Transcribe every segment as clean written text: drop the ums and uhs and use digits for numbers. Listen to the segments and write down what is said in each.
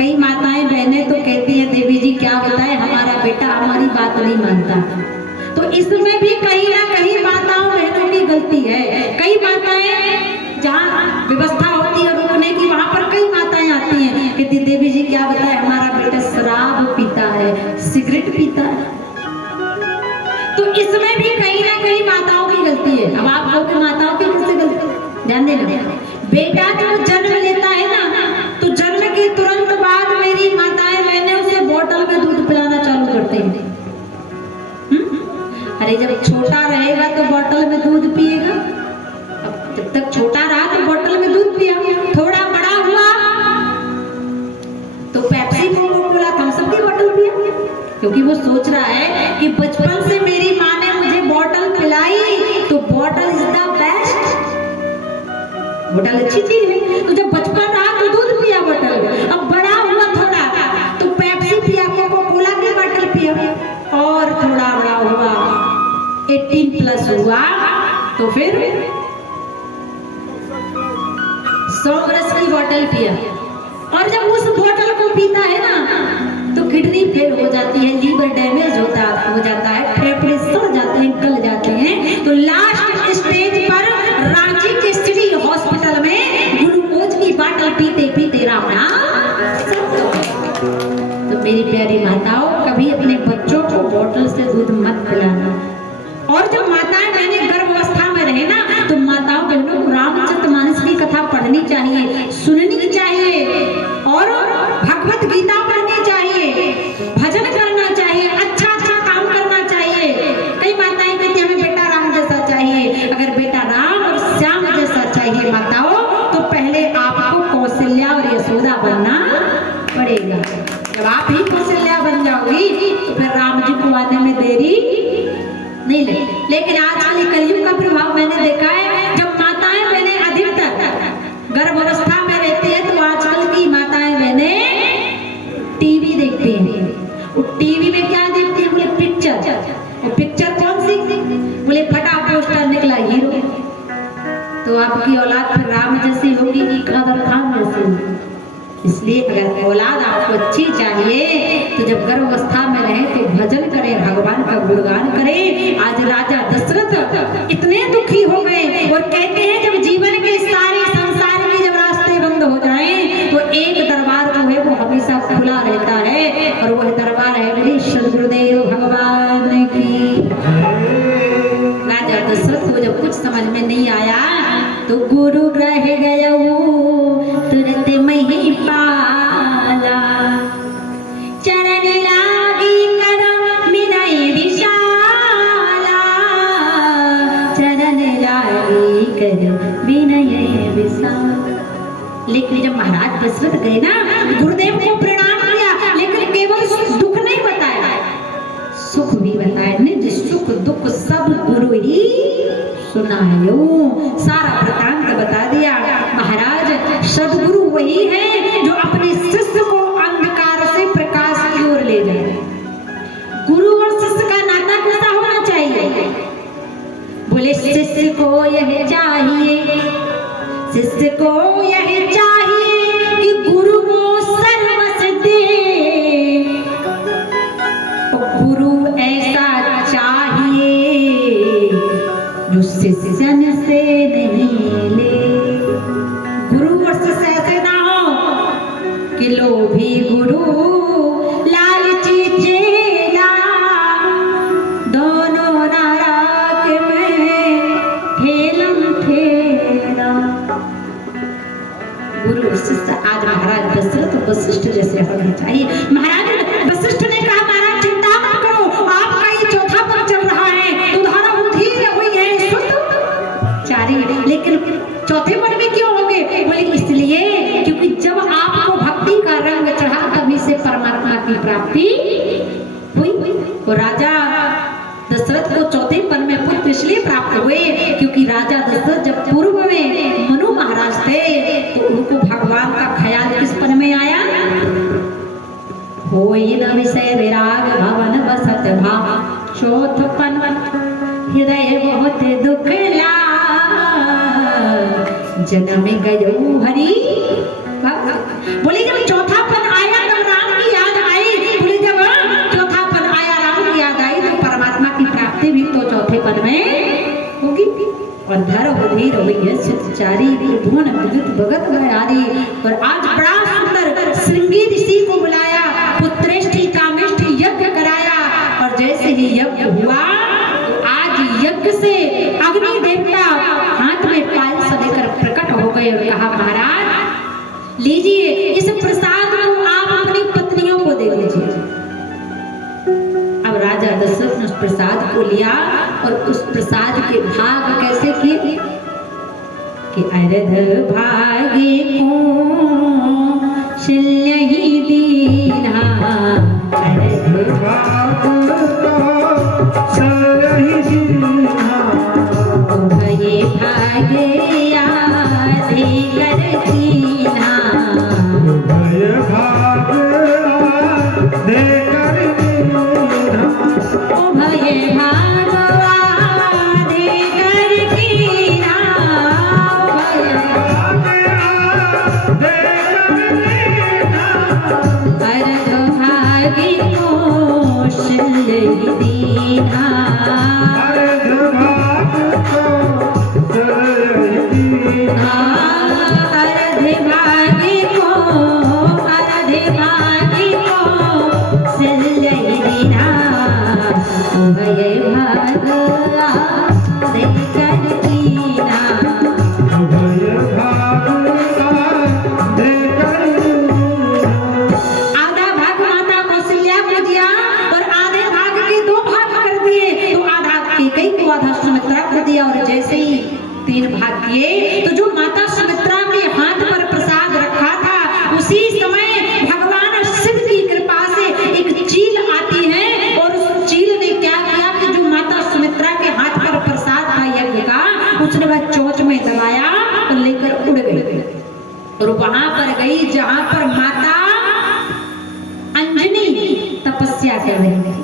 कई माताएं बहनें तो कहती हैं देवी जी क्या बताएं हमारा बेटा हमारी बात नहीं मानता। तो इसमें भी कहीं ना कहीं माताओं बहनों की गलती है। कई माताएं जहाँ व्यवस्था होती है रुकने की वहां पर कई माताएं आती हैं कहती देवी जी क्या बताएं हमारा बेटा शराब पीता है, सिगरेट पीता है। तो इसमें भी कहीं ना कहीं माताओं की गलती है। अब आप लोग माताओं की किससे गलती ध्यान देना। बेटा जब जन्म लेता है ना तो जन्म के तुरंत बाद मेरी माताएं बहनें उसे बोतल में दूध पिलाना चालू करते हैं। अरे जब छोटा रहेगा तो बोतल में दूध पिएगा। अब जब तक छोटा रहा तो बोतल में दूध पिया, थोड़ा बड़ा हुआ तो Pepsi Coca Cola Thums Up की बोतल पिया, क्योंकि वो सोच रहा है कि बचपन से मेरी माँ ने मुझे बोतल पिलाई तो बोतल इज द बेस्ट, बोतल अच्छी चीज है। तो जब बचपन रहा तो दूध पिया बोतल, अब बड़ा हुआ थोड़ा तो पेप्सी पिया, कोको कोला की बोतल पिया, और थोड़ा बड़ा हुआ 18 प्लस हुआ तो फिर 100 रस की बोतल पिया। और जब उस बोतल को पीता है ना तो किडनी फेल हो जाती है, लीवर डैमेज हो जाता है, फेफड़े सड़ जाते हैं, गल जाते हैं। तो लास्ट स्टेज पर रांची के सिटी हॉस्पिटल में ग्लूकोज की बोतल पीते पीते राम तो मेरी प्यारी माताओं कभी अपने बच्चों को बोतल से दूध मत पिलाना। और जब माताएं बहनें गर्भावस्था में रहे ना तो माताओं बहनों को रामचरितमानस की कथा पढ़नी चाहिए, सुननी चाहिए, और भगवत गीता पढ़नी चाहिए, भजन करना चाहिए, अच्छा अच्छा काम करना चाहिए। कई माताएं कहती हमें बेटा राम जैसा चाहिए। अगर बेटा राम और श्याम जैसा चाहिए माताओं तो पहले आपको कौशल्या और यशोदा बनना पड़ेगा। जब आप ही कौशल्या बन जाओगी तो फिर राम जी को आने में देरी नहीं लगे। लेकिन आजकल कलयुग का प्रभाव मैंने देखा है, जब माताएं बहनें अधिकतर गर्भावस्था में रहती है तो आजकल की माताएं बहनें टीवी देखती हैं। वो टीवी में क्या देखती है बोले पिक्चर। वो पिक्चर कौन सी बोले फटा पोस्टर निकला हीरो। तो आपकी औलाद फिर राम जैसी होगी कि कादर खान जैसी होगी। इसलिए अगर औलाद आपको अच्छी चाहिए तो जब गर्भावस्था में रहे तो भजन करें, भगवान का गुणगान करें। आज राजा दशरथ इतने दुखी हो गए और कहते हैं जब जीवन के सारे संसार के जब रास्ते बंद हो जाएं तो एक दरबार जो है वो हमेशा खुला रहता है, और वह दरबार है मेरे सदगुरुदेव भगवान की। राजा दशरथ को जब कुछ समझ में नहीं आया तो गुरु रह गया तुरंत मही पाला, चरण लागी कर विनय विशाला, चरण लागी कर विनय विशाला। लेकिन जब महाराज दशरथ गए ना गुरुदेव को प्रणाम किया, लेकिन केवल दुख नहीं बताया, सुख भी बताया। निज सुख दुख सब गुरु ही सुनायो, सारा वृतांत बता दिया। महाराज सदगुरु वही है जो अपने शिष्य को अंधकार से प्रकाश की ओर ले जाए। गुरु और शिष्य का नाता कैसा होना चाहिए बोले शिष्य को यह चाहिए, शिष्य को यह चाहिए कि गुरु को सर्वस्व दे, गुरु ऐसा चाहिए जो शिष्यन से नहीं ले। गुरु और शिष्य ऐसे ना हो कि लोभी गुरु लालची चेला, दोनों नाराक में ठेलम ठेला। गुरु और शिष्य आज महाराज दशरथ वशिष्ठ जैसे होने चाहिए। महाराज वशिष्ठ ने कहा महाराज चिंता मत करो, आपका ये चौथा पद चल रहा है, उदाहरण बुद्धि हुई है शुद्ध चारी, लेकिन चौथे पद में क्यों होंगे बोले इसलिए क्योंकि जब आपको भक्ति का रंग चढ़ा तभी से परमात्मा की प्राप्ति हुई। तो राजा दशरथ को चौथे पद में पुत्र इसलिए प्राप्त हुए क्योंकि राजा दशरथ जब पूर्व में मनु महाराज थे तो उनको भगवान का ख्याल किस पद में आया, होई न विषय विराग भवन बसत भाव, चौथ पद हृदय बहुत दुख ला, जन्म गयो हरि। बोले जब चौथा पद आया हुई है सुतचारी, त्रिभुवन विद्युत भगत आदि। और आज बड़ा सुंदर श्रृंगी ऋषि को बुलाया, पुत्रेष्टि कामेष्टि यज्ञ कराया। और जैसे ही यज्ञ हुआ तो आज यज्ञ से अग्नि देवता हाथ में पायल से लेकर प्रकट हो गए और कहा महाराज लीजिए इस प्रसाद को आप अपनी पत्नियों को दे दीजिए। अब राजा दशरथ ने उस प्रसाद को लिया और उस प्रसाद के भाग कैसे किए कि अरध भागे को शिल्यहि दीना, अरध भाग को शिल्यहि दीना, उभये भागे आधे कर दीना, उभये भागे आधे कर दीना, उभये भाग आधे कर दीना, उभये भाग आधे कर दीना, अरध भागे को शिल्यहि दीना, अरध भाग को शिल्यहि दीना, अरध भागे को, अरध भागे को शिल्यहि दीना, उभये भाग आधे कर दीना, उभये भाग आधे कर दीना। आधा भाग माता कौशल्या को दिया और आधे भाग के दो भाग कर दिए। तो आधा कैकेयी को, आधा सुमित्रा को दिया। और जैसे ही 3 भाग किए तो जो माता सुमित्रा के हाथ पर प्रसाद रखा था उसी समय भगवान शिव की कृपा से एक चील आती है और उस चील ने क्या किया कि जो माता सुमित्रा के हाथ पर प्रसाद था यज्ञ का, उसने वह चोंच में दबाया और लेकर उड़ गई और वहां पर गई जहां पर माता अंजनी तपस्या कर रही थी।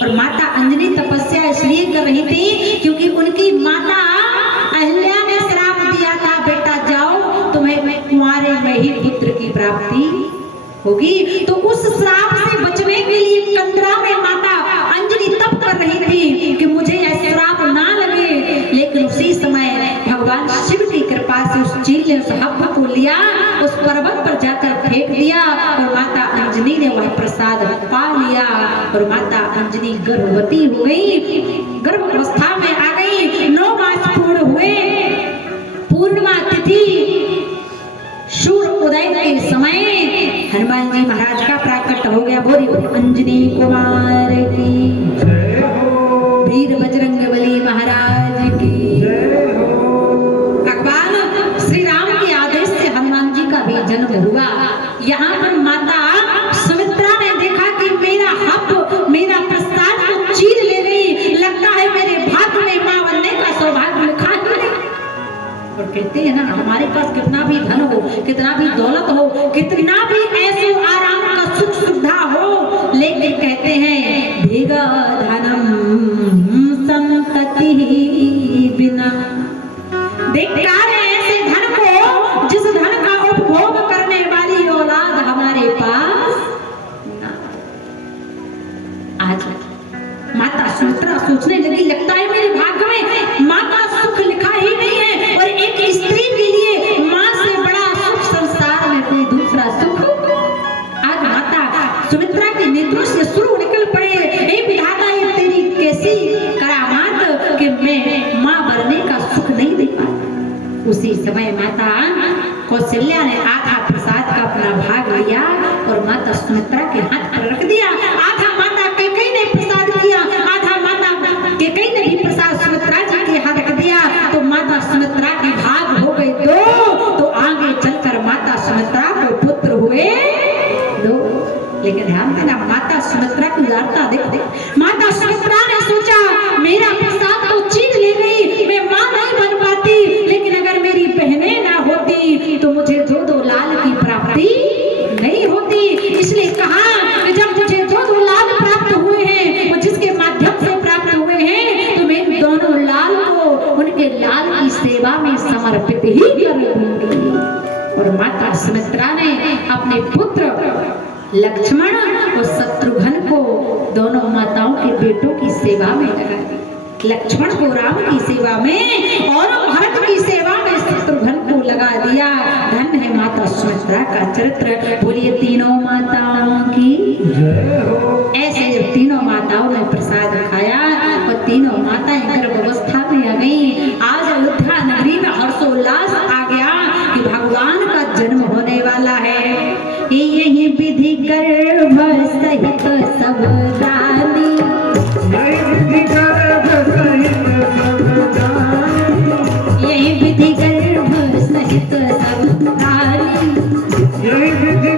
और माता अंजनी तपस्या इसलिए कर रही थी क्योंकि उनकी माता अहिल्या ने श्राप दिया था बेटा जाओ तुम्हें कुंवारे में ही पुत्र की प्राप्ति होगी। तो उस श्राप से बचने के लिए कंदरा में माता अंजनी तप कर रही थी कि मुझे यह श्राप ना लगे। लेकिन उसी समय भगवान शिव की कृपा से उस चील ने उस हव्य को लिया, उस पर्वत पर जाकर फेंक दिया और माता अंजनी ने वह प्रसाद पा लिया। और माता अंजनी गर्भवती हो गई, गर्भ अवस्था में आ गई। 9 मास पूर्ण हुए। पूर्णिमा तिथि सूर्य उदय के समय हनुमान जी महाराज का प्राकट हो गया। बोली अंजनी कुमार की जय हो, वीर बजरंगबली महाराज की जय हो। भगवान श्री राम के आदेश से हनुमान जी का भी जन्म हुआ। यहाँ पर माता सुमित्रा ने देखा कि मेरा हक, मेरा प्रसाद को चीर ले गई, लगता है मेरे भाग्य में मां बनने का सौभाग्य लिखा ही नहीं। और कहते हैं ना हमारे पास कितना भी धन हो, कितना भी दौलत हो, कितना भी ऐसे आराम का सुख सुविधा हो, लेकिन कहते हैं भेगा धनम संतति बिना। देखता है ऐसे धन को जिस धन का उपभोग करने वाली औलाद हमारे पास ना। आज माता सुमित्रा सोचने लगी लगता है मेरे भाग्य में माँ का सुख लिखा ही नहीं है। और एक स्त्री के लिए माँ से बड़ा सुख संसार में कोई दूसरा सुख। आज माता सुमित्रा के नेत्रों से शुरू निकल पड़े, हे विधाता ये तेरी कैसी करामात कि मैं माँ बनने का सुख नहीं दे पाती। उसी समय माता कौशल्या ने आधा प्रसाद का अपना भाग लिया और माता सुमित्रा के हाथ पर रख दिया। आधा माता कैकेयी ने प्रसाद किया, आधा माता कैकेयी ने भी प्रसाद सुमित्रा जी के हाथ रख दिया। तो माता सुमित्रा के भाग हो गए 2। तो आगे चलकर माता सुमित्रा को पुत्र हुए 2। लेकिन ध्यान देना माता सुमित्रा की उदारता देख। माता सुमित्रा ने सोचा मेरा प्रसाद तो चीज ले गई, मैं मां नहीं बन पाती, लेकिन अगर मेरी बहनें ना होती तो मुझे 2 लाल की प्राप्ति नहीं होती। इसलिए कहा कि जब मुझे 2 लाल प्राप्त हुए हैं और जिसके माध्यम से प्राप्त हुए हैं तो मैं दोनों लाल को उनके लाल की सेवा में समर्पित ही करूंगी। और माता सुमित्रा ने अपने पुत्र लक्ष्मण और शत्रुघ्न को दोनों माताओं के बेटों की सेवा में लगा दी। लक्ष्मण को राम की सेवा में और भरत की सेवा में शत्रुघ्न को लगा दिया। धन है माता सुमित्रा का चरित्र। बोलिए तीनों माताओं की जय हो। ऐसे जब तीनों माताओं ने प्रसाद खाया और तीनों माताएं गर्भावस्था में आ गई। आज अयोध्या नगरी में हर्षोल्लास आ गया कि भगवान का जन्म होने वाला है। यही विधि गर्भ सहित सब रानी, यही विधि गर्भ सहित सब रानी, यही विधि